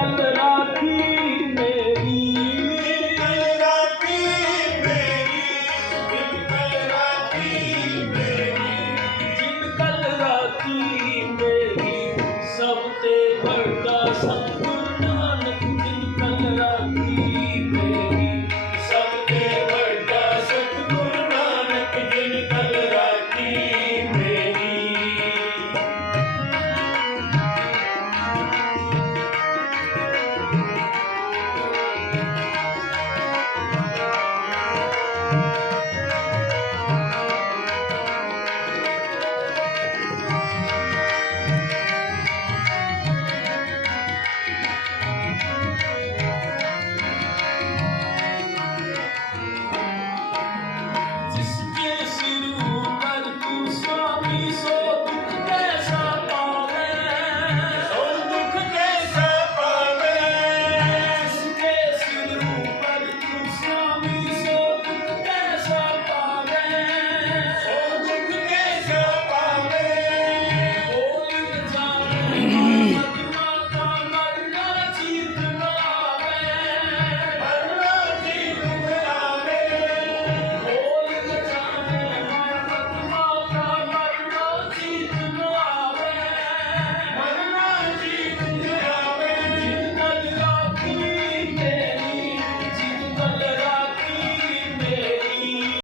Sandra.